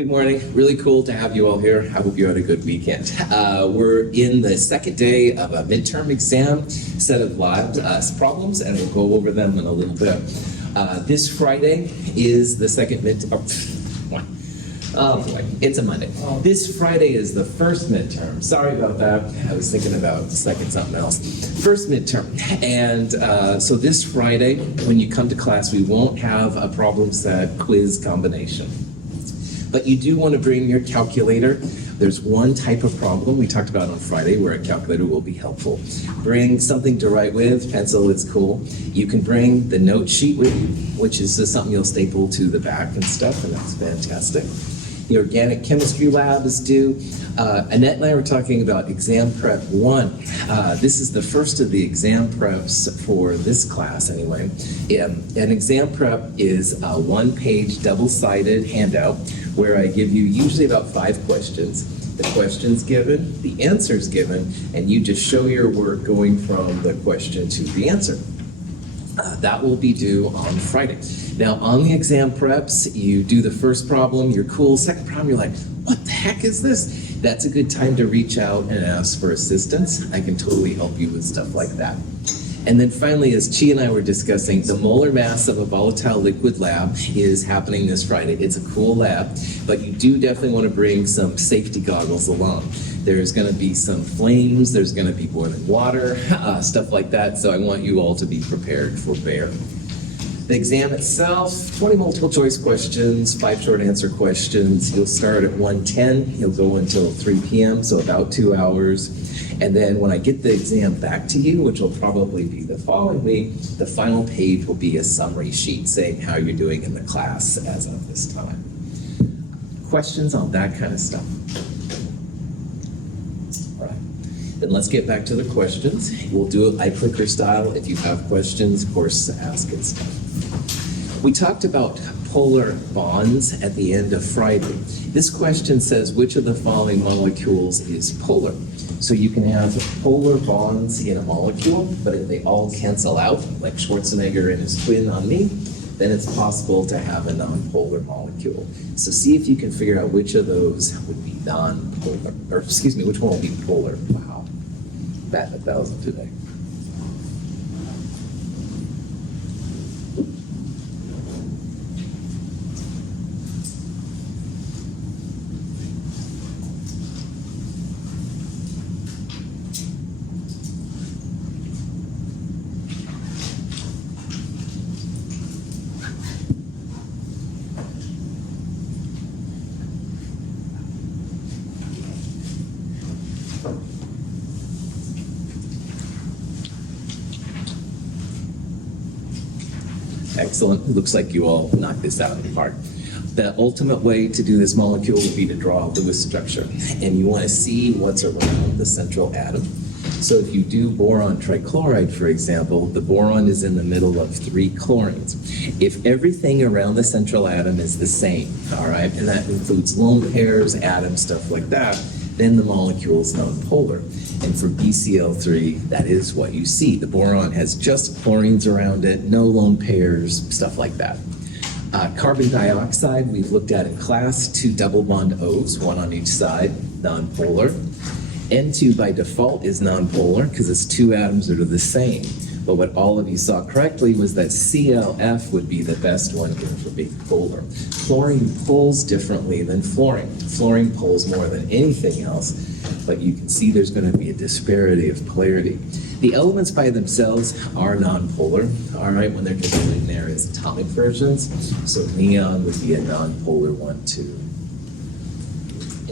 Good morning. Really cool to have you all here. I hope you had a good weekend. We're in the second day of a midterm exam set of lab problems, and we'll go over them in a little bit. This Friday is the second midterm. Oh boy, it's a Monday. This Friday is the first midterm. Sorry about that. I was thinking about second something else. First midterm. And so this Friday, when you come to class, we won't have a problem set quiz combination. But you do want to bring your calculator. There's one type of problem we talked about on Friday where a calculator will be helpful. Bring something to write with, pencil, it's cool. You can bring the note sheet with you, which is just something you'll staple to the back and stuff, and that's fantastic. The organic chemistry lab is due. Annette and I were talking about exam prep 1. This is the first of the exam preps for this class anyway. An exam prep is a one-page double-sided handout where I give you usually about 5 questions. The question's given, the answer's given, and you just show your work going from the question to the answer. That will be due on Friday. Now, on the exam preps, you do the first problem, you're cool. Second problem, you're like, what the heck is this? That's a good time to reach out and ask for assistance. I can totally help you with stuff like that. And then finally, as Chi and I were discussing, the molar mass of a volatile liquid lab is happening this Friday. It's a cool lab, but you do definitely want to bring some safety goggles along. There's going to be some flames, there's going to be boiling water, stuff like that, so I want you all to be prepared for bear. The exam itself, 20 multiple choice questions, 5 short answer questions. You'll start at 1:10, you'll go until 3 p.m., so about 2 hours. And then when I get the exam back to you, which will probably be the following week, the final page will be a summary sheet saying how you're doing in the class as of this time. Questions on that kind of stuff? All right. Then let's get back to the questions. We'll do it I-clicker style. If you have questions, of course, ask and stuff. We talked about polar bonds at the end of Friday. This question says, which of the following molecules is polar? So you can have polar bonds in a molecule, but if they all cancel out, like Schwarzenegger and his twin on me, then it's possible to have a non-polar molecule. So see if you can figure out which of those would be non-polar, or excuse me, which one will be polar. Wow, batting 1,000 today. Excellent. It looks like you all knocked this out of the park. The ultimate way to do this molecule would be to draw a Lewis structure. And you want to see what's around the central atom. So if you do boron trichloride, for example, the boron is in the middle of 3 chlorines. If everything around the central atom is the same, all right, and that includes lone pairs, atoms, stuff like that, then the molecule is nonpolar. And for BCl3, that is what you see. The boron has just chlorines around it, no lone pairs, stuff like that. Carbon dioxide, we've looked at in class, 2 double bond O's, 1 on each side, nonpolar. N2 by default is nonpolar because it's 2 atoms that are the same. But what all of you saw correctly was that ClF would be the best one here for being polar. Chlorine pulls differently than fluorine. Fluorine pulls more than anything else, but you can see there's going to be a disparity of polarity. The elements by themselves are nonpolar, all right, when they're just in there as atomic versions. So neon would be a nonpolar one too.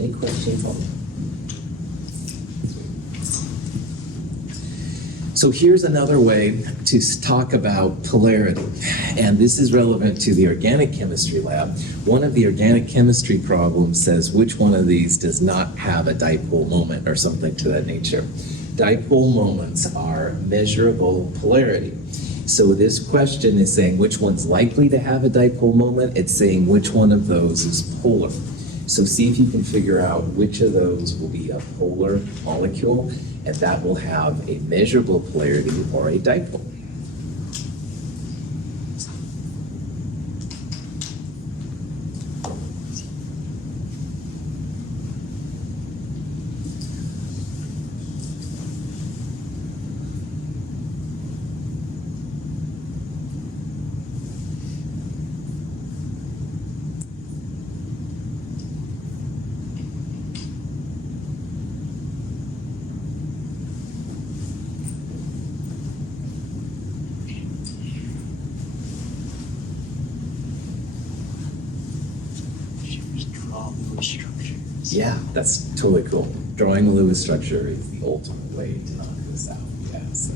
Any questions on that? So here's another way to talk about polarity, and this is relevant to the organic chemistry lab. One of the organic chemistry problems says which one of these does not have a dipole moment or something to that nature. Dipole moments are measurable polarity. So this question is saying which one's likely to have a dipole moment. It's saying which one of those is polar. So see if you can figure out which of those will be a polar molecule, and that will have a measurable polarity or a dipole. draw Lewis structures. Yeah, that's totally cool. Drawing a Lewis structure is the ultimate way to knock this out. Yeah, so.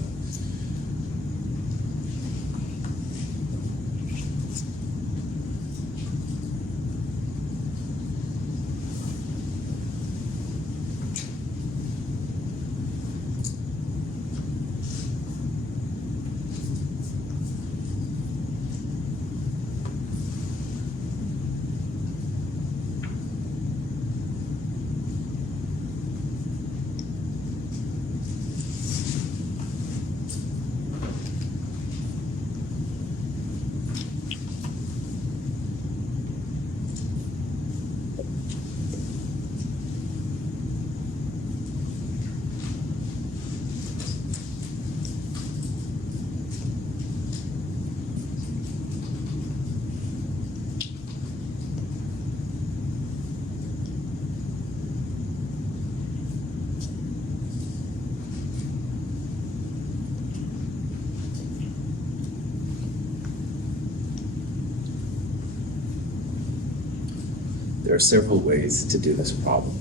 There are several ways to do this problem.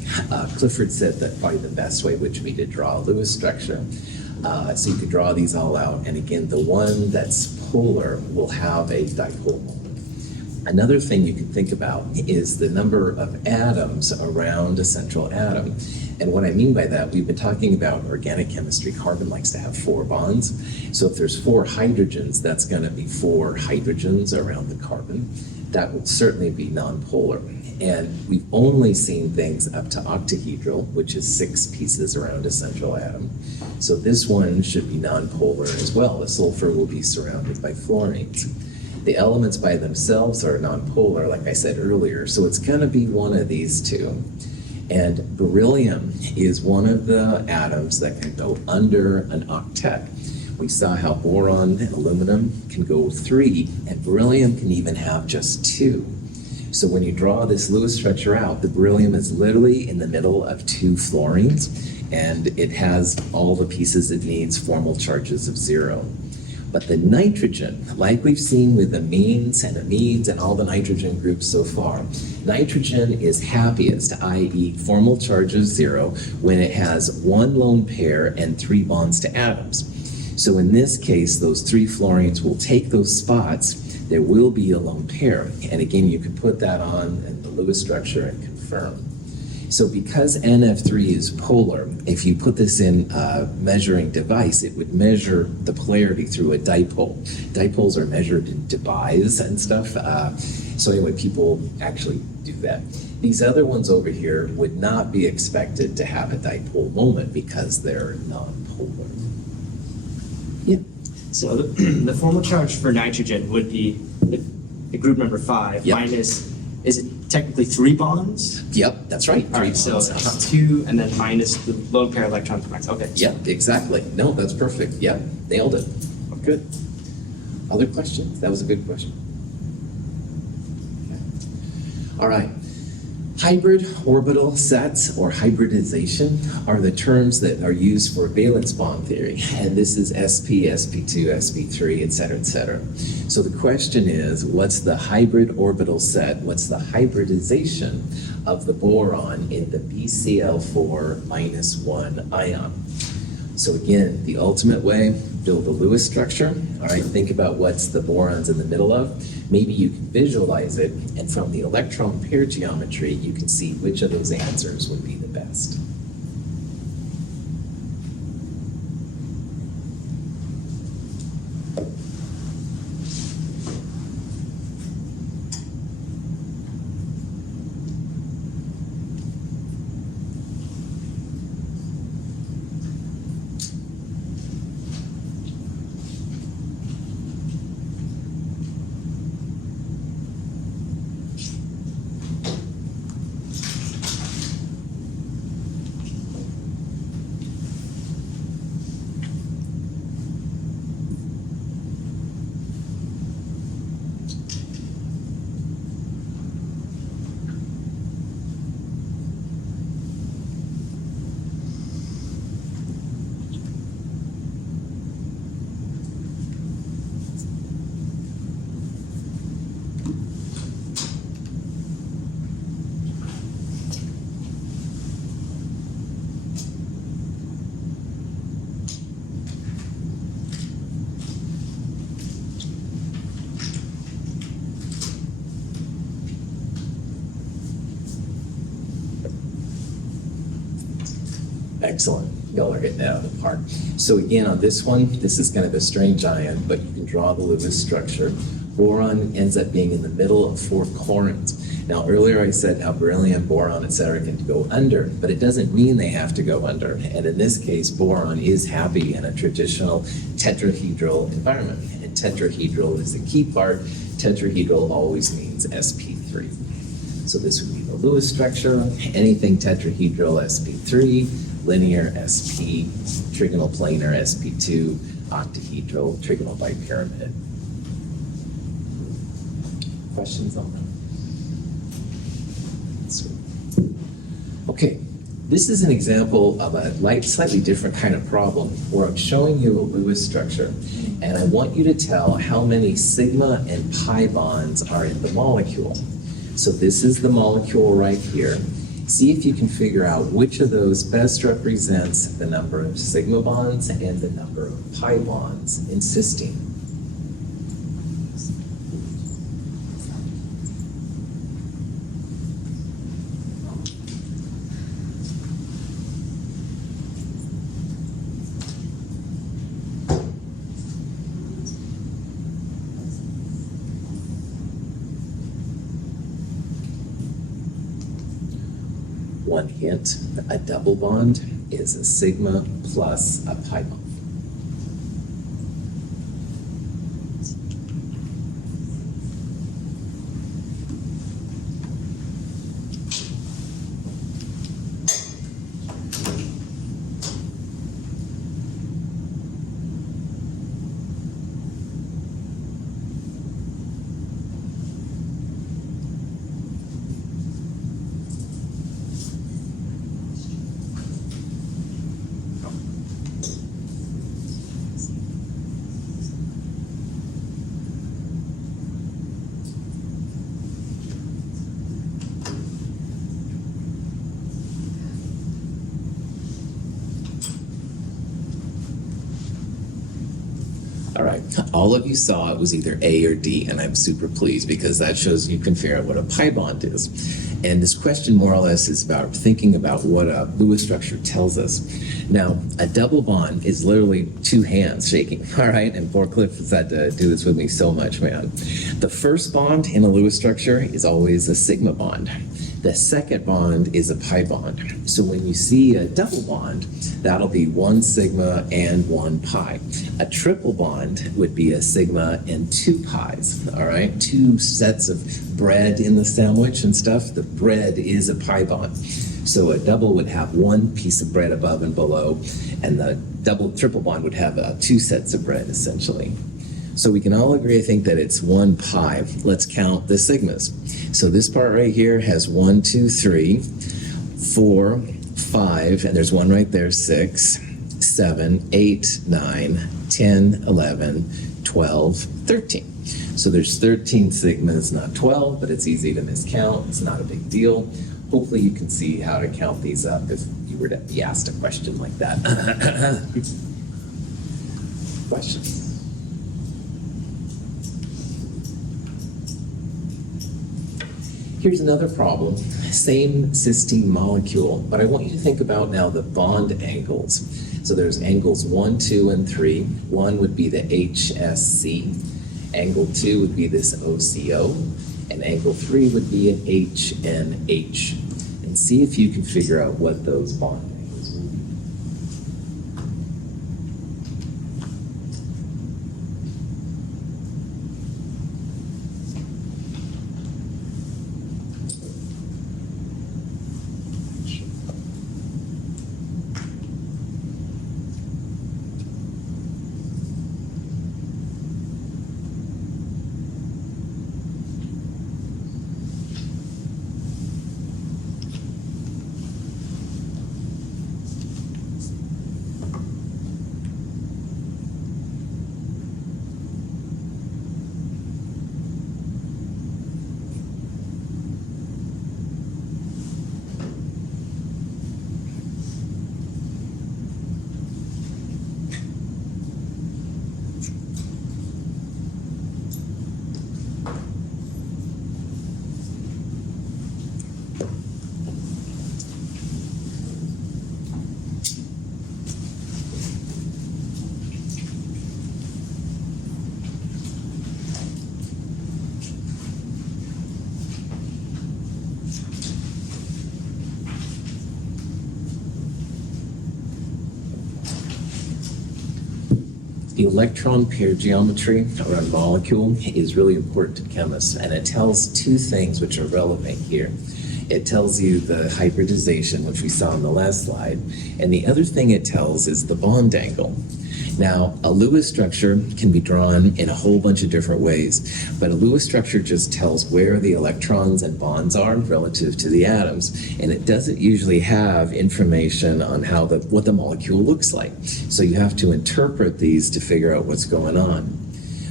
Clifford said that probably the best way would be to draw a Lewis structure. So you could draw these all out, and again, the one that's polar will have a dipole moment. Another thing you can think about is the number of atoms around a central atom. And what I mean by that, we've been talking about organic chemistry. Carbon likes to have 4 bonds. So if there's 4 hydrogens, that's going to be 4 hydrogens around the carbon. That would certainly be nonpolar. And we've only seen things up to octahedral, which is 6 pieces around a central atom. So this one should be nonpolar as well. The sulfur will be surrounded by fluorines. The elements by themselves are nonpolar, like I said earlier, so it's going to be one of these two. And beryllium is one of the atoms that can go under an octet. We saw how boron and aluminum can go 3, and beryllium can even have just 2. So when you draw this Lewis structure out, the beryllium is literally in the middle of 2 fluorines, and it has all the pieces it needs, formal charges of 0. But the nitrogen, like we've seen with amines and amides and all the nitrogen groups so far, nitrogen is happiest, i.e. formal charges 0, when it has 1 lone pair and 3 bonds to atoms. So in this case, those 3 fluorines will take those spots. There will be a lone pair. And again, you can put that on in the Lewis structure and confirm. So because NF3 is polar, if you put this in a measuring device, it would measure the polarity through a dipole. Dipoles are measured in Debye's and stuff. So anyway, people actually do that. These other ones over here would not be expected to have a dipole moment because they're non-polar. Yeah. So the formal charge for nitrogen would be the group number 5 Yep. minus, is it technically 3 bonds? Yep, that's right. All right, so electron 2 and then minus the lone pair electron from X. Okay. Yep, exactly. No, that's perfect. Yep, nailed it. Good. Other questions? That was a good question. Okay. All right. Hybrid orbital sets or hybridization are the terms that are used for valence bond theory. And this is sp, sp2, sp3, et cetera, et cetera. So the question is, what's the hybrid orbital set? What's the hybridization of the boron in the BCl4 minus 1 ion? So again, the ultimate way, build a Lewis structure. All right, think about what's the borons in the middle of. Maybe you can visualize it, and from the electron pair geometry, you can see which of those answers would be the best. Excellent. Y'all are hitting it out of the park. So again, on this one, this is kind of a strange ion, but you can draw the Lewis structure. Boron ends up being in the middle of 4 chlorines. Now, earlier I said how beryllium, boron, etc. can go under, but it doesn't mean they have to go under. And in this case, boron is happy in a traditional tetrahedral environment. And tetrahedral is the key part. Tetrahedral always means sp3. So this would be the Lewis structure. Anything tetrahedral, sp3, linear, sp, trigonal planar, sp2, octahedral, trigonal bipyramid. Questions on that? Sweet. Okay, this is an example of a slightly different kind of problem where I'm showing you a Lewis structure and I want you to tell how many sigma and pi bonds are in the molecule. So this is the molecule right here. See if you can figure out which of those best represents the number of sigma bonds and the number of pi bonds in cysteine. One hint, a double bond is a sigma plus a pi bond. All right, all of you saw it was either A or D, and I'm super pleased because that shows you can figure out what a pi bond is. And this question more or less is about thinking about what a Lewis structure tells us. Now, a double bond is literally 2 hands shaking, all right? And poor Cliff has had to do this with me so much, man. The first bond in a Lewis structure is always a sigma bond. The second bond is a pi bond. So when you see a double bond, that'll be 1 sigma and 1 pi. A triple bond would be a sigma and 2 pi's, all right? 2 sets of bread in the sandwich and stuff. The bread is a pi bond. So a double would have 1 piece of bread above and below, and the triple bond would have 2 sets of bread, essentially. So we can all agree, I think, that it's 1 pi. Let's count the sigmas. So this part right here has 1, 2, 3, 4, 5, and there's 1 right there, 6, 7, 8, 9, 10, 11, 12, 13. So there's 13 sigmas, not 12, but it's easy to miscount. It's not a big deal. Hopefully you can see how to count these up if you were to be asked a question like that. Questions? Here's another problem. Same cysteine molecule, but I want you to think about now the bond angles. So there's angles 1, 2, and 3. 1 would be the HSC. Angle 2 would be this OCO. And angle 3 would be an HNH. And see if you can figure out what those bond angles would be. The electron pair geometry around a molecule is really important to chemists, and it tells two things which are relevant here. It tells you the hybridization, which we saw in the last slide, and the other thing it tells is the bond angle. Now, a Lewis structure can be drawn in a whole bunch of different ways, but a Lewis structure just tells where the electrons and bonds are relative to the atoms, and it doesn't usually have information on how what the molecule looks like. So you have to interpret these to figure out what's going on.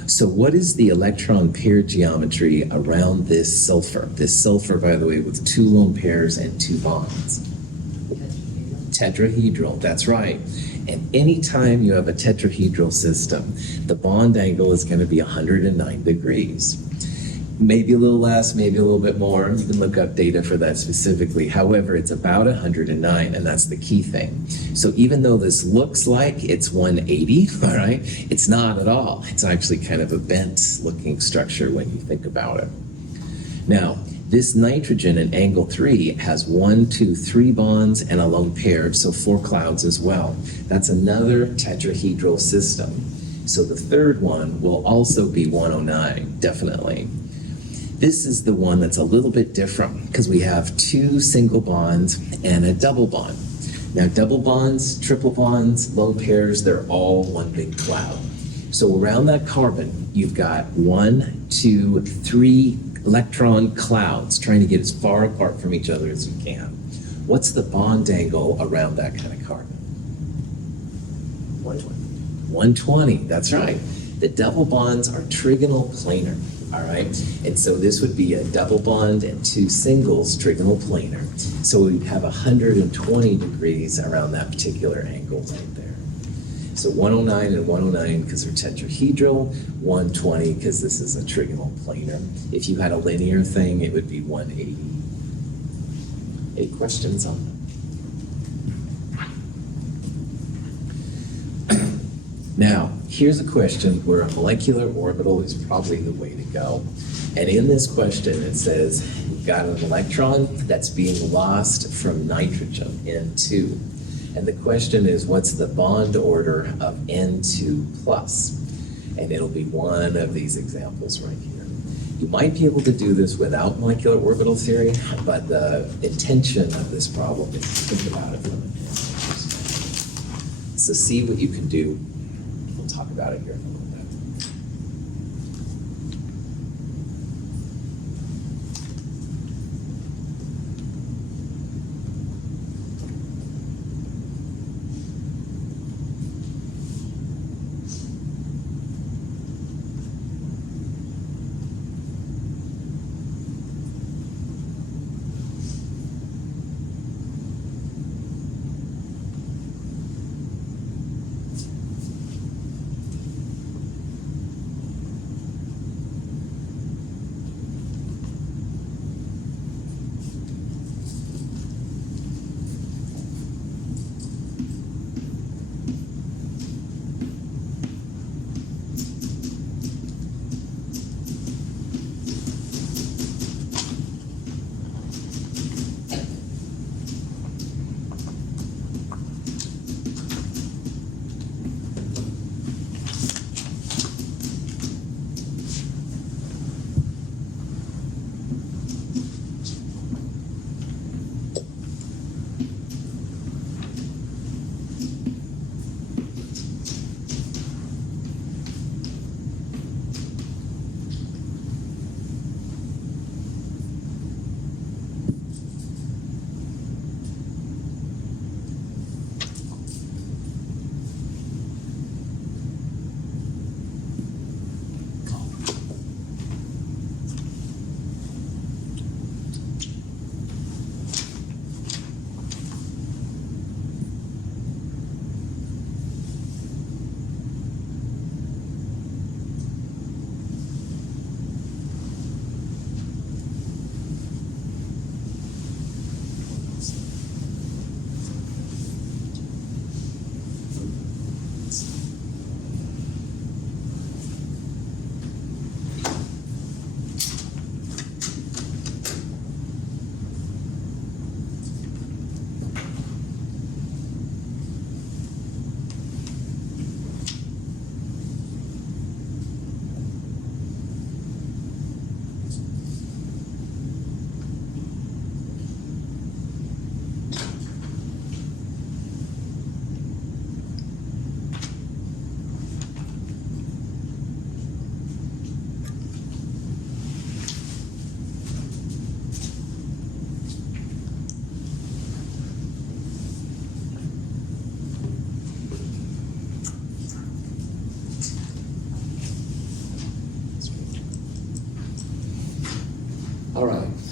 So what is the electron pair geometry around this sulfur? This sulfur, by the way, with 2 lone pairs and 2 bonds. Tetrahedral, that's right. And anytime you have a tetrahedral system, the bond angle is going to be 109 degrees. Maybe a little less, maybe a little bit more. You can look up data for that specifically. However, it's about 109, and that's the key thing. So even though this looks like it's 180, all right, it's not at all. It's actually kind of a bent-looking structure when you think about it. Now, this nitrogen in angle 3 has 1, 2, 3 bonds and a lone pair, so 4 clouds as well. That's another tetrahedral system. So the third one will also be 109, definitely. This is the one that's a little bit different because we have 2 single bonds and a double bond. Now, double bonds, triple bonds, lone pairs, they're all one big cloud. So around that carbon, you've got 1, 2, 3 electron clouds trying to get as far apart from each other as you can. What's the bond angle around that kind of carbon? 120. 120, that's right. The double bonds are trigonal planar, all right? And so this would be a double bond and 2 singles trigonal planar. So we'd have 120 degrees around that particular angle right there. So 109 and 109 because they're tetrahedral, 120 because this is a trigonal planar. If you had a linear thing, it would be 180. Any questions on that? Now, here's a question where a molecular orbital is probably the way to go. And in this question, it says, we've got an electron that's being lost from nitrogen, N2. And the question is, what's the bond order of N2 plus? And it'll be one of these examples right here. You might be able to do this without molecular orbital theory, but the intention of this problem is to think about it from an perspective. So see what you can do. We'll talk about it here in a little bit.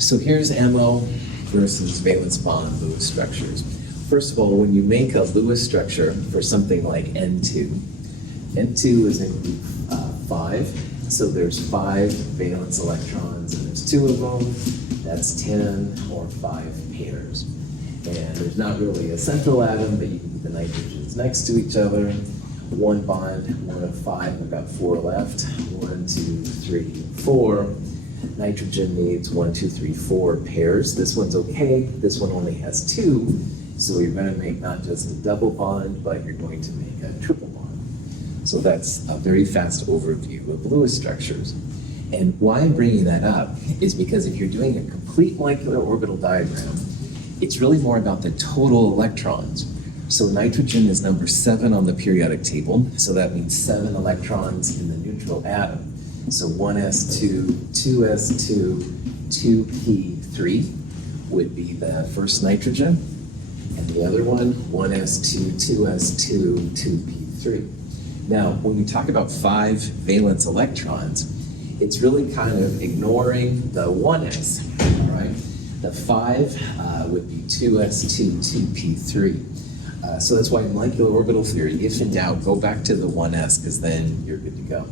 So here's MO versus valence bond Lewis structures. First of all, when you make a Lewis structure for something like N2, N2 is in group 5, so there's 5 valence electrons, and there's 2 of them, that's 10 or 5 pairs. And there's not really a central atom, but you can put the nitrogens next to each other. 1 bond, 1 of 5, I've got 4 left. 1, 2, 3, 4. Nitrogen needs 1, 2, 3, 4 pairs. This one's okay, this one only has 2. So you're going to make not just a double bond, but you're going to make a triple bond. So that's a very fast overview of Lewis structures. And why I'm bringing that up is because if you're doing a complete molecular orbital diagram, it's really more about the total electrons. So nitrogen is number 7 on the periodic table, so that means 7 electrons in the neutral atom. So 1s2, 2s2, 2p3 would be the first nitrogen, and the other one, 1s2, 2s2, 2p3. Now, when we talk about 5 valence electrons, it's really kind of ignoring the 1s, all right? The 5 would be 2s2, 2p3. So that's why in molecular orbital theory, if in doubt, go back to the 1s, because then you're good to go.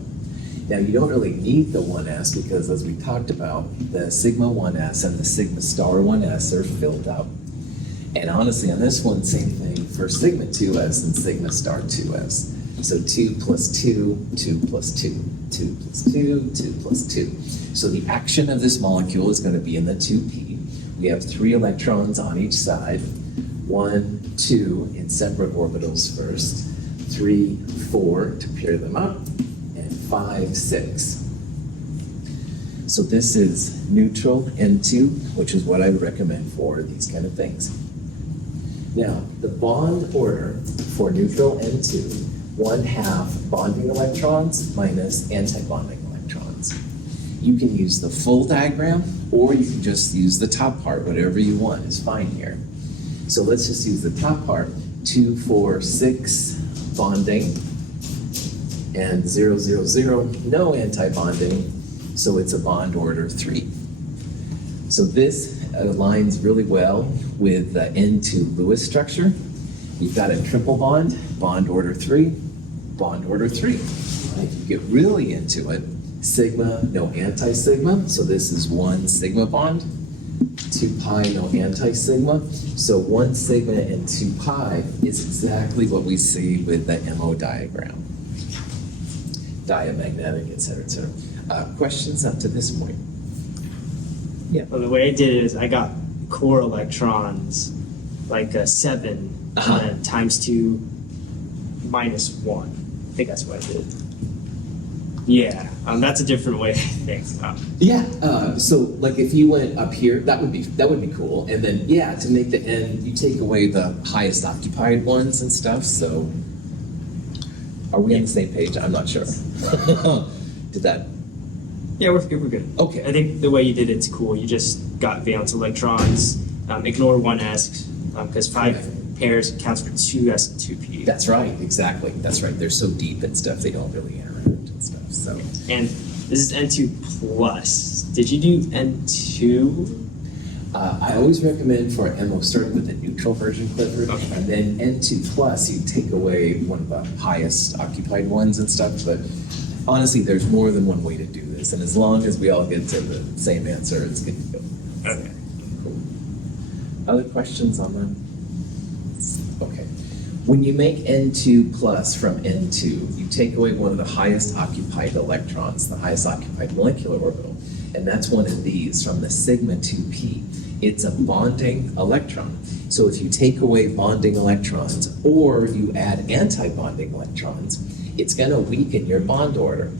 Now, you don't really need the 1s because, as we talked about, the sigma 1s and the sigma star 1s are filled up. And honestly, on this one, same thing for sigma 2s and sigma star 2s. So 2 plus 2, 2 plus 2, 2 plus 2, 2 plus 2. So the action of this molecule is going to be in the 2p. We have 3 electrons on each side. 1, 2 in separate orbitals first. 3, 4 to pair them up. And 5, 6. So this is neutral N2, which is what I would recommend for these kind of things. Now, the bond order for neutral N2, 1/2 bonding electrons minus anti-bonding electrons. You can use the full diagram, or you can just use the top part, whatever you want is fine here. So let's just use the top part, 2, 4, 6 bonding, and 0, 0, 0, no anti-bonding, so it's a bond order 3. So this aligns really well with the N2 Lewis structure. You've got a triple bond, bond order 3, bond order 3. Right? You get really into it, sigma, no anti-sigma, so this is 1 sigma bond, 2 pi, no anti-sigma. So 1 sigma and 2 pi is exactly what we see with the MO diagram. Diamagnetic, et cetera, et cetera. Questions up to this point? Yeah. Well, the way I did it is I got core electrons, like a 7 and then times 2 minus 1. I think that's what I did. Yeah, that's a different way, I think. Yeah, so like if you went up here, that would be cool. And then yeah, to make the N, you take away the highest occupied ones and stuff. So are we on the same page? I'm not sure. Did that? Yeah, we're good. Okay. I think the way you did it's cool. You just got valence electrons. Ignore 1s because 5 pairs counts for 2s and 2p. That's right, exactly. That's right. They're so deep and stuff, they don't really interact and stuff. So. And this is N2 plus. Did you do N2? I always recommend for MO starting with the neutral version, Clifford, Okay. and then N2 plus, you take away one of the highest occupied ones and stuff. But honestly, there's more than one way to do this, and as long as we all get to the same answer, it's good to go. Okay. Cool. Other questions on that? Okay. When you make N2 plus from N2, you take away one of the highest occupied electrons, the highest occupied molecular orbital, and that's one of these from the sigma 2p. It's a bonding electron. So if you take away bonding electrons or you add anti-bonding electrons, it's going to weaken your bond order.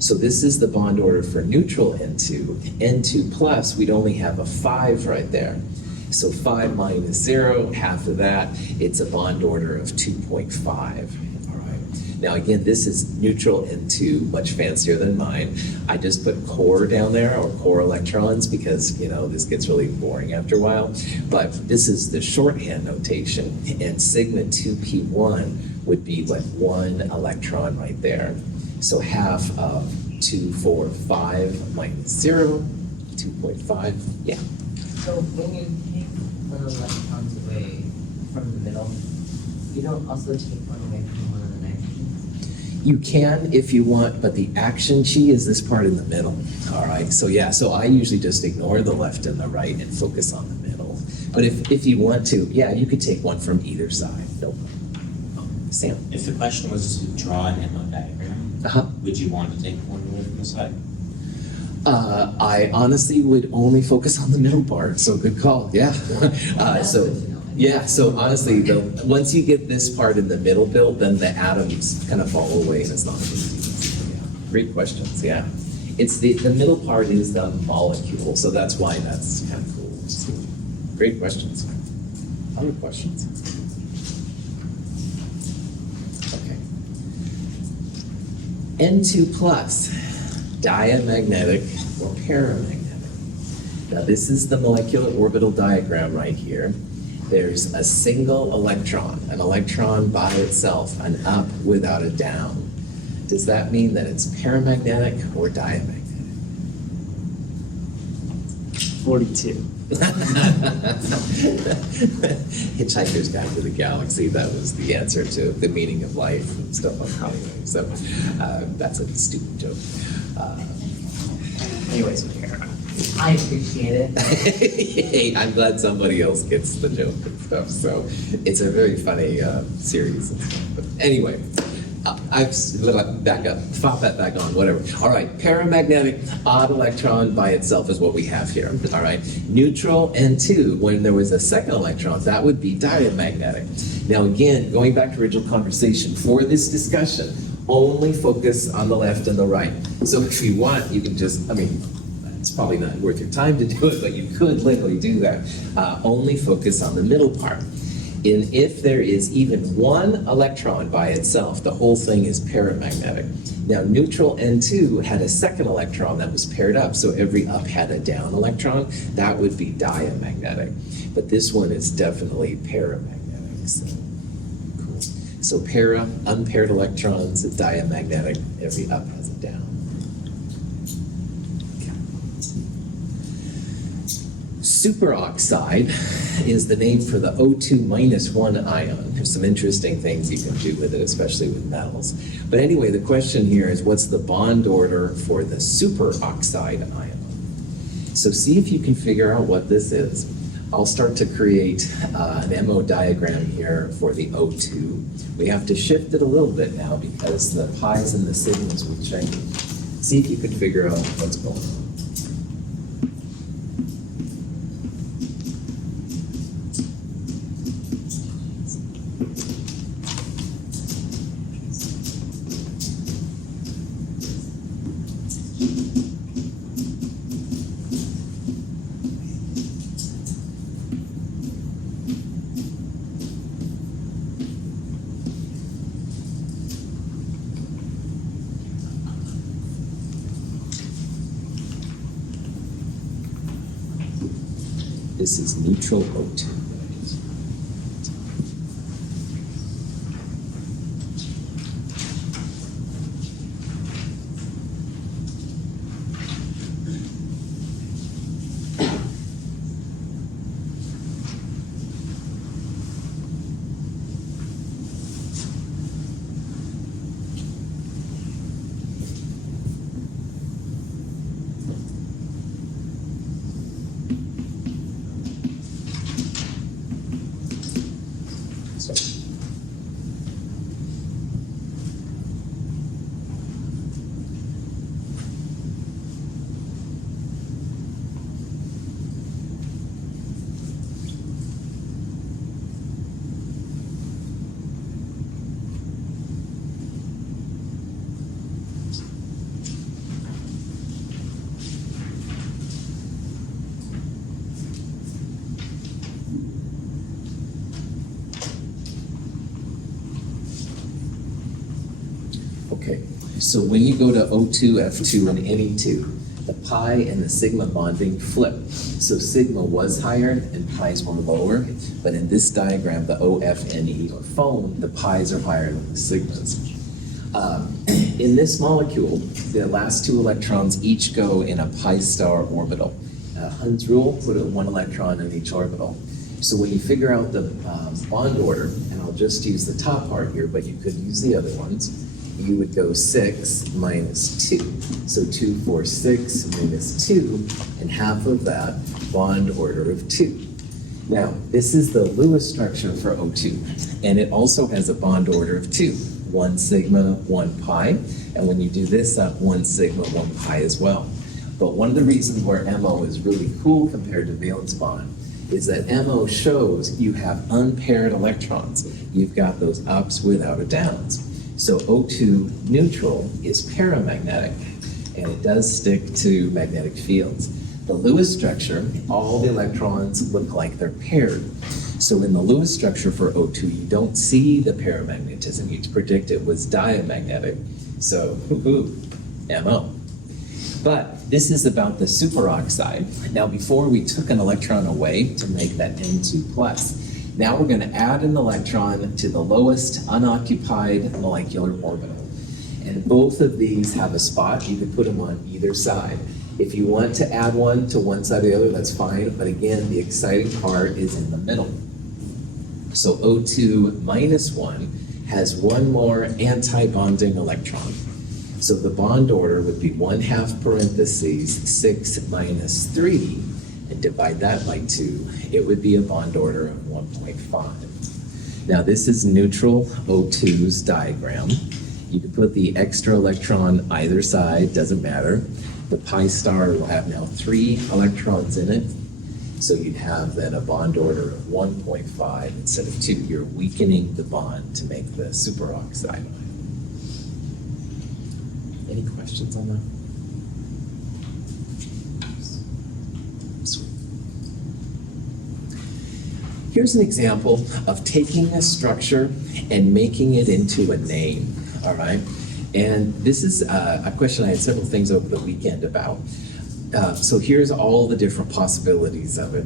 So this is the bond order for neutral N2. N2 plus, we'd only have a 5 right there. So 5 minus 0, half of that, it's a bond order of 2.5. All right. Now again, this is neutral N2, much fancier than mine. I just put core down there, or core electrons, because this gets really boring after a while. But this is the shorthand notation, and sigma 2p1 would be like 1 electron right there. So half of 2, 4, 5 minus 0, 2.5, yeah. So when you take one of the electrons away from the middle, you don't also take one away from one of the nitrogens? You can if you want, but the action chi is this part in the middle. All right, so yeah, so I usually just ignore the left and the right and focus on the middle. But if you want to, yeah, you could take one from either side. No problem. Sam? If the question was to draw an MO diagram, Uh-huh. would you want to take one away from the side? I honestly would only focus on the middle part, so good call, yeah. So, yeah, so honestly, once you get this part in the middle built, then the atoms kind of fall away and it's not a big deal. Yeah. Great questions, yeah. It's the middle part is the molecule, so that's why that's kind of cool. So, great questions. Other questions? Okay. N2 plus, diamagnetic or paramagnetic. Now this is the molecular orbital diagram right here. There's a single electron, an electron by itself, an up without a down. Does that mean that it's paramagnetic or diamagnetic? 42. Hitchhiker's Guide to the Galaxy, that was the answer to the meaning of life and stuff like that. Anyway, so that's a stupid joke. Anyways, para. I appreciate it. Hey, I'm glad somebody else gets the joke and stuff. So it's a very funny series and stuff. But anyway, back up, pop that back on, whatever. All right, paramagnetic odd electron by itself is what we have here. All right, neutral N2, when there was a second electron, that would be diamagnetic. Now again, going back to original conversation, for this discussion, only focus on the left and the right. So if you want, you can just, it's probably not worth your time to do it, but you could literally do that. Only focus on the middle part. And if there is even one electron by itself, the whole thing is paramagnetic. Now, neutral N2 had a second electron that was paired up, so every up had a down electron. That would be diamagnetic. But this one is definitely paramagnetic. So, cool. So unpaired electrons, diamagnetic, every up has a down. Superoxide is the name for the O2 minus 1 ion. There's some interesting things you can do with it, especially with metals. But anyway, the question here is what's the bond order for the superoxide ion? So see if you can figure out what this is. I'll start to create an MO diagram here for the O2. We have to shift it a little bit now because the pi's and the sigmas will change. See if you can figure out what's going on. This is neutral O2. Okay, so when you go to O2, F2, and Ne2, the pi and the sigma bonding flip. So sigma was higher and pi's were lower, but in this diagram, the OFNE or phone, the pi's are higher than the sigmas. In this molecule, the last two electrons each go in a pi star orbital. Hund's rule, put one electron in each orbital. So when you figure out the bond order, and I'll just use the top part here, but you could use the other ones, you would go 6 minus 2. So 2, 4, 6 minus 2, and half of that, bond order of 2. Now, this is the Lewis structure for O2, and it also has a bond order of 2, 1 sigma, 1 pi, and when you do this up, 1 sigma, 1 pi as well. But one of the reasons where MO is really cool compared to valence bond is that MO shows you have unpaired electrons. You've got those ups without a downs. So O2 neutral is paramagnetic, and it does stick to magnetic fields. The Lewis structure, all the electrons look like they're paired. So in the Lewis structure for O2, you don't see the paramagnetism. You'd predict it was diamagnetic. So, MO. But this is about the superoxide. Now, before we took an electron away to make that N2+. Now we're going to add an electron to the lowest unoccupied molecular orbital. And both of these have a spot. You can put them on either side. If you want to add one to one side or the other, that's fine. But again, the exciting part is in the middle. So O2 minus 1 has one more anti-bonding electron. So the bond order would be 1/2 parentheses 6 minus 3, and divide that by 2. It would be a bond order of 1.5. Now this is neutral O2's diagram. You can put the extra electron either side, doesn't matter. The pi star will have now 3 electrons in it. So you'd have then a bond order of 1.5 instead of 2. You're weakening the bond to make the superoxide. Any questions on that? Sweet. Here's an example of taking a structure and making it into a name, all right? And this is a question I had several things over the weekend about. So here's all the different possibilities of it.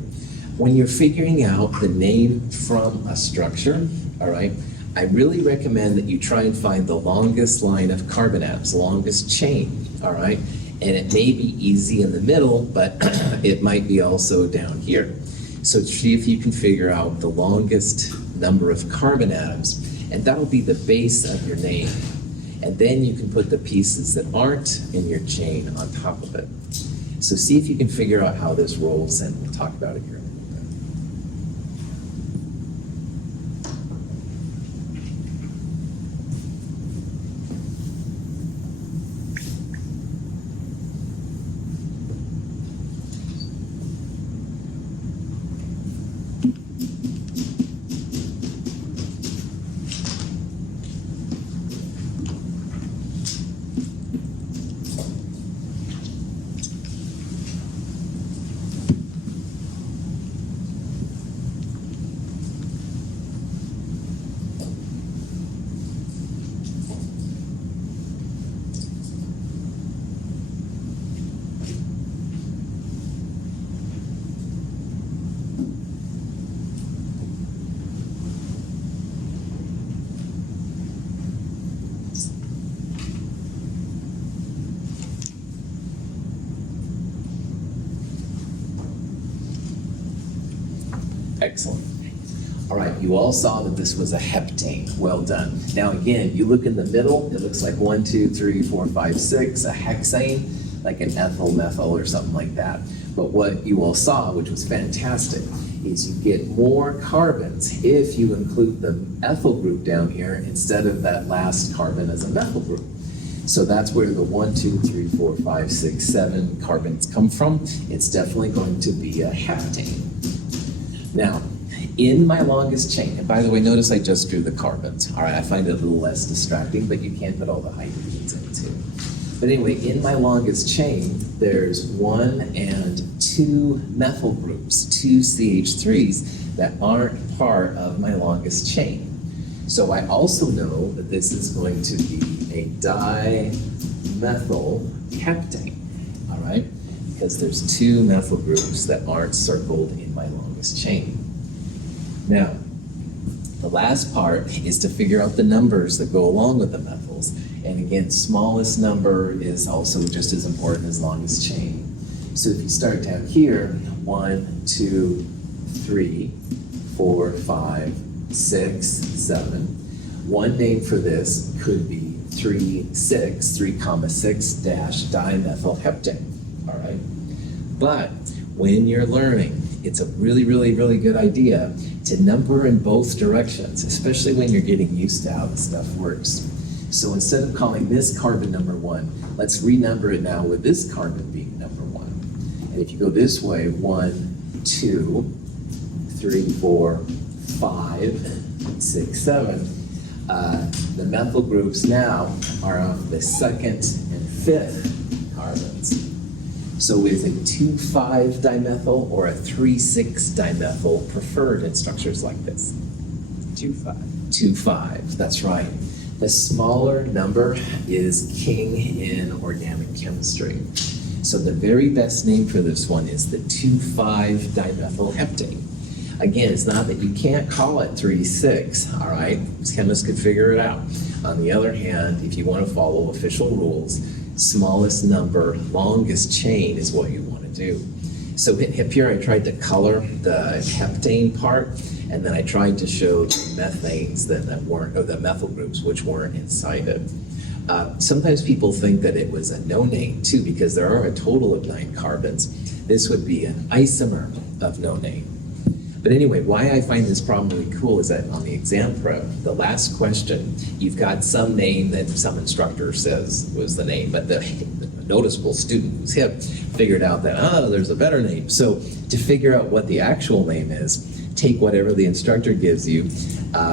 When you're figuring out the name from a structure, all right, I really recommend that you try and find the longest line of carbon atoms, longest chain, all right? And it may be easy in the middle, but it might be also down here. So see if you can figure out the longest number of carbon atoms, and that'll be the base of your name. And then you can put the pieces that aren't in your chain on top of it. So see if you can figure out how this rolls, and we'll talk about it here in a little bit. Excellent. All right, you all saw that this was a heptane. Well done. Now again, you look in the middle, it looks like 1, 2, 3, 4, 5, 6, a hexane, like an ethyl, methyl, or something like that. But what you all saw, which was fantastic, is you get more carbons if you include the ethyl group down here instead of that last carbon as a methyl group. So that's where the 1, 2, 3, 4, 5, 6, 7 carbons come from. It's definitely going to be a heptane. Now, in my longest chain, and by the way, notice I just drew the carbons. All right, I find it a little less distracting, but you can't put all the hydrogens in too. But anyway, in my longest chain, there's 1 and 2 methyl groups, 2 CH3s that aren't part of my longest chain. So I also know that this is going to be a dimethyl heptane, all right? Because there's 2 methyl groups that aren't circled in my longest chain. Now, the last part is to figure out the numbers that go along with the methyls. And again, smallest number is also just as important as longest chain. So if you start down here, 1, 2, 3, 4, 5, 6, 7. One name for this could be 3,6 dash dimethylheptane, all right? But when you're learning, it's a really, really, really good idea to number in both directions, especially when you're getting used to how this stuff works. So instead of calling this carbon number 1, let's renumber it now with this carbon being number 1. And if you go this way, 1, 2, 3, 4, 5, 6, 7, the methyl groups now are on the second and fifth carbons. So is a 2,5 dimethyl or a 3,6 dimethyl preferred in structures like this? 2,5. 2,5, that's right. The smaller number is king in organic chemistry. So the very best name for this one is the 2,5 dimethylheptane. Again, it's not that you can't call it 3,6, all right? Chemists could figure it out. On the other hand, if you want to follow official rules, smallest number, longest chain is what you want to do. So here I tried to color the heptane part, and then I tried to show the methanes that weren't, or the methyl groups which weren't inside it. Sometimes people think that it was a no name too, because there are a total of 9 carbons. This would be an isomer of no name. But anyway, why I find this problem really cool is that on the exam prep, the last question, you've got some name that some instructor says was the name, but the noticeable student who's hip figured out that, there's a better name. So to figure out what the actual name is, take whatever the instructor gives you,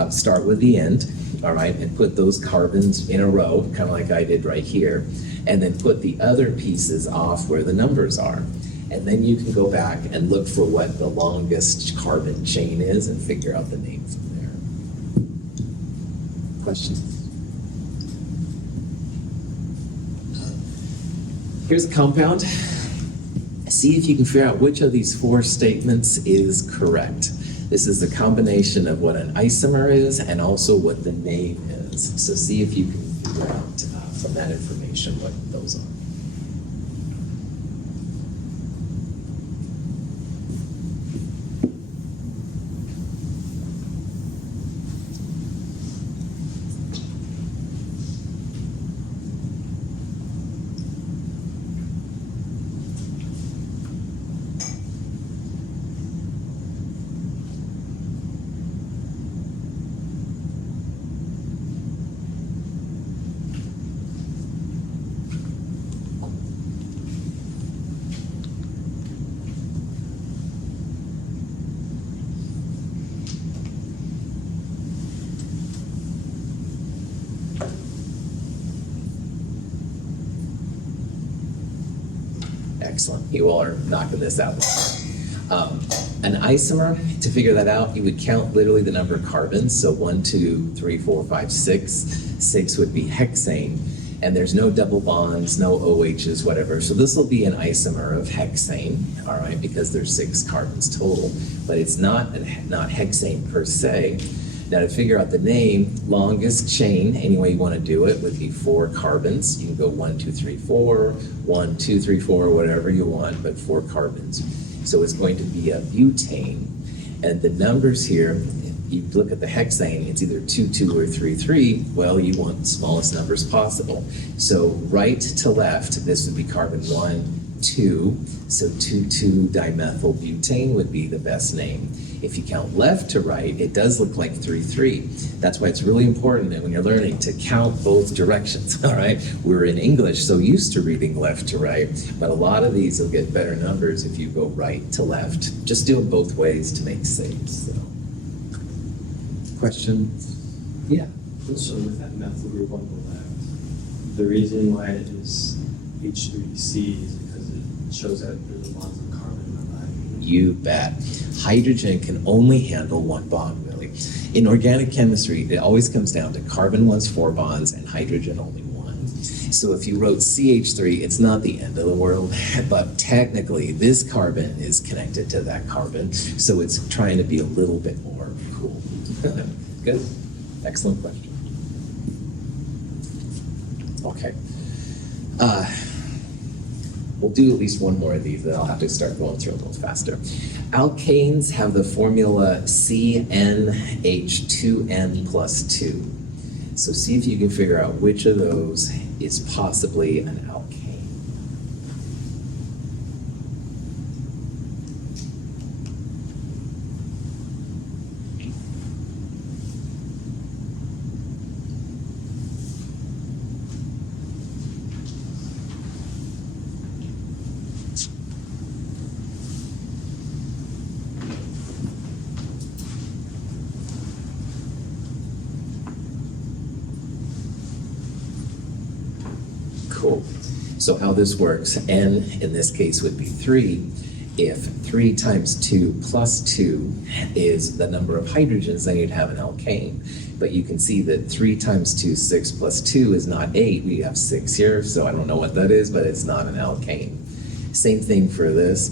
start with the end, all right, and put those carbons in a row, kind of like I did right here, and then put the other pieces off where the numbers are. And then you can go back and look for what the longest carbon chain is and figure out the name from there. Questions? Here's a compound. See if you can figure out which of these 4 statements is correct. This is the combination of what an isomer is and also what the name is. So see if you can figure out from that information what those are. Excellent. You all are knocking this out. An isomer, to figure that out, you would count literally the number of carbons. So 1, 2, 3, 4, 5, 6. 6 would be hexane. And there's no double bonds, no OHs, whatever. So this will be an isomer of hexane, all right, because there's 6 carbons total. But it's not hexane per se. Now to figure out the name, longest chain, any way you want to do it, would be 4 carbons. You can go 1, 2, 3, 4, 1, 2, 3, 4, whatever you want, but 4 carbons. So it's going to be a butane. And the numbers here, you look at the hexane, it's either 2, 2, or 3, 3. Well, you want the smallest numbers possible. So right to left, this would be carbon 1, 2. So 2, 2 dimethyl butane would be the best name. If you count left to right, it does look like 3, 3. That's why it's really important that when you're learning to count both directions, all right? We're in English so used to reading left to right, but a lot of these will get better numbers if you go right to left. Just do it both ways to make saves. So. Questions? Yeah. So with that methyl group on the left, the reason why it is H3C is because it shows that there's a bonds of carbon in the hydrogen. You bet. Hydrogen can only handle 1 bond, really. In organic chemistry, it always comes down to carbon wants 4 bonds and hydrogen only 1. So if you wrote CH3, it's not the end of the world, but technically this carbon is connected to that carbon, so it's trying to be a little bit more cool. Good. Excellent question. Okay. We'll do at least one more of these, then I'll have to start going through a little faster. Alkanes have the formula CnH2n plus 2. So see if you can figure out which of those is possibly an alkane. Cool. So how this works, n in this case would be 3. If 3 times 2 plus 2 is the number of hydrogens, then you'd have an alkane. But you can see that 3 times 2, 6 plus 2 is not 8. We have 6 here, so I don't know what that is, but it's not an alkane. Same thing for this.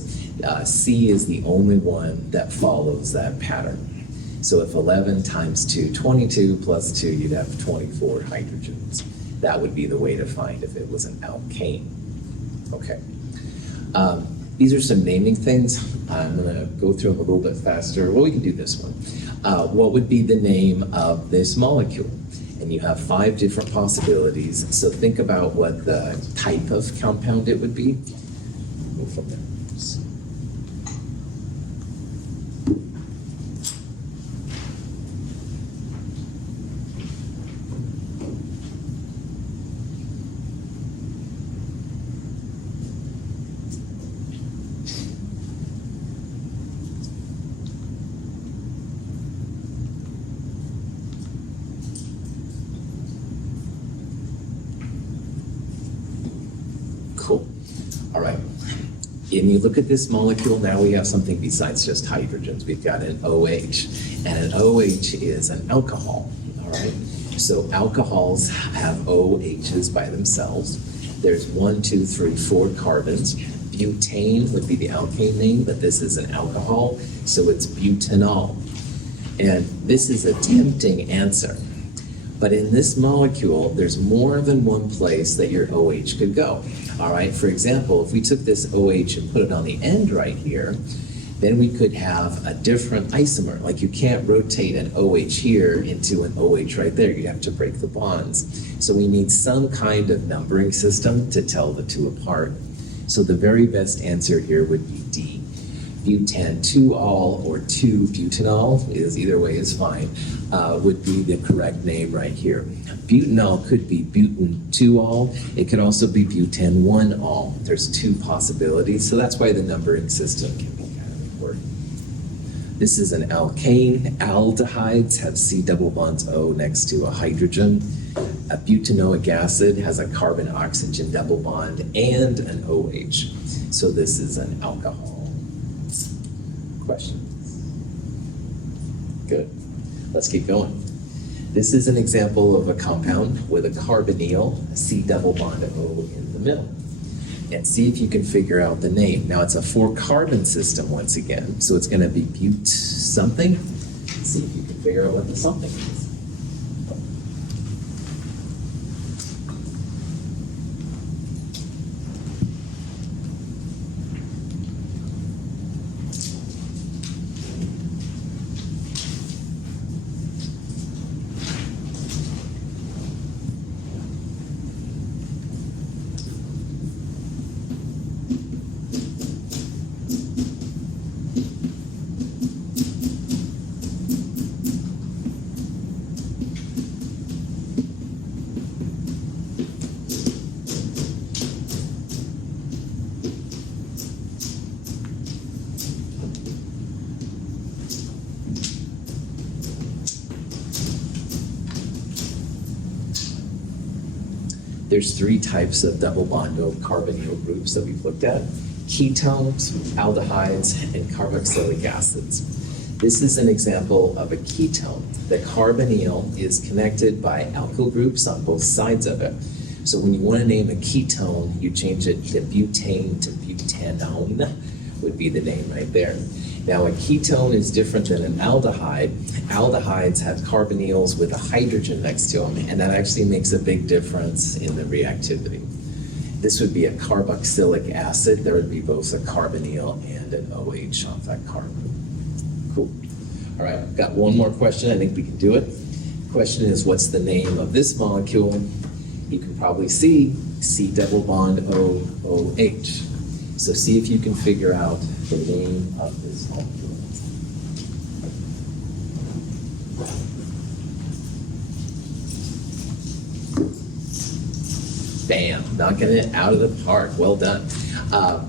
C is the only one that follows that pattern. So if 11 times 2, 22 plus 2, you'd have 24 hydrogens. That would be the way to find if it was an alkane. Okay. These are some naming things. I'm going to go through them a little bit faster. Well, we can do this one. What would be the name of this molecule? And you have 5 different possibilities. So think about what the type of compound it would be. Move from there. Cool. All right. And you look at this molecule, now we have something besides just hydrogens. We've got an OH, and an OH is an alcohol. All right. So alcohols have OHs by themselves. There's 1, 2, 3, 4 carbons. Butane would be the alkane name, but this is an alcohol, so it's butanol. And this is a tempting answer. But in this molecule, there's more than one place that your OH could go. All right, for example, if we took this OH and put it on the end right here, then we could have a different isomer. Like you can't rotate an OH here into an OH right there. You have to break the bonds. So we need some kind of numbering system to tell the two apart. So the very best answer here would be D. Butan-2-ol or 2-butanol, is either way is fine, would be the correct name right here. Butanol could be butan-2-ol. It could also be butan-1-ol. There's 2 possibilities, so that's why the numbering system can be kind of important. This is an alkane. Aldehydes have C double bonds O next to a hydrogen. A butanoic acid has a carbon-oxygen double bond and an OH. So this is an alcohol. Questions? Good. Let's keep going. This is an example of a compound with a carbonyl, a C double bond O in the middle. And see if you can figure out the name. Now it's a 4-carbon system once again, so it's going to be but something. See if you can figure out what the something is. There's 3 types of double bond carbonyl groups that we've looked at: ketones, aldehydes, and carboxylic acids. This is an example of a ketone. The carbonyl is connected by alkyl groups on both sides of it. So when you want to name a ketone, you change it to butane to butanone, would be the name right there. Now, a ketone is different than an aldehyde. Aldehydes have carbonyls with a hydrogen next to them, and that actually makes a big difference in the reactivity. this would be a carboxylic acid. There would be both a carbonyl and an OH off that carbon. Cool. All right, got one more question. I think we can do it. Question is, what's the name of this molecule? You can probably see C double bond OOH. So see if you can figure out the name of this molecule. Bam, knocking it out of the park. Well done.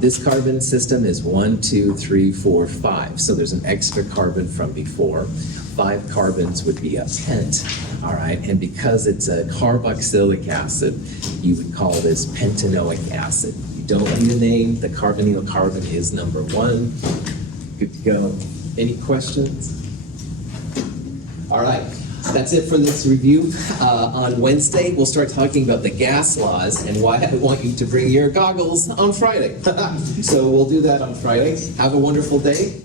This carbon system is 1, 2, 3, 4, 5. So there's an extra carbon from before. 5 carbons would be a pent, all right? And because it's a carboxylic acid, you would call this pentanoic acid. You don't need a name. The carbonyl carbon is number 1. Good to go. Any questions? All right. That's it for this review. On Wednesday, we'll start talking about the gas laws and why I want you to bring your goggles on Friday. So we'll do that on Friday. Have a wonderful day.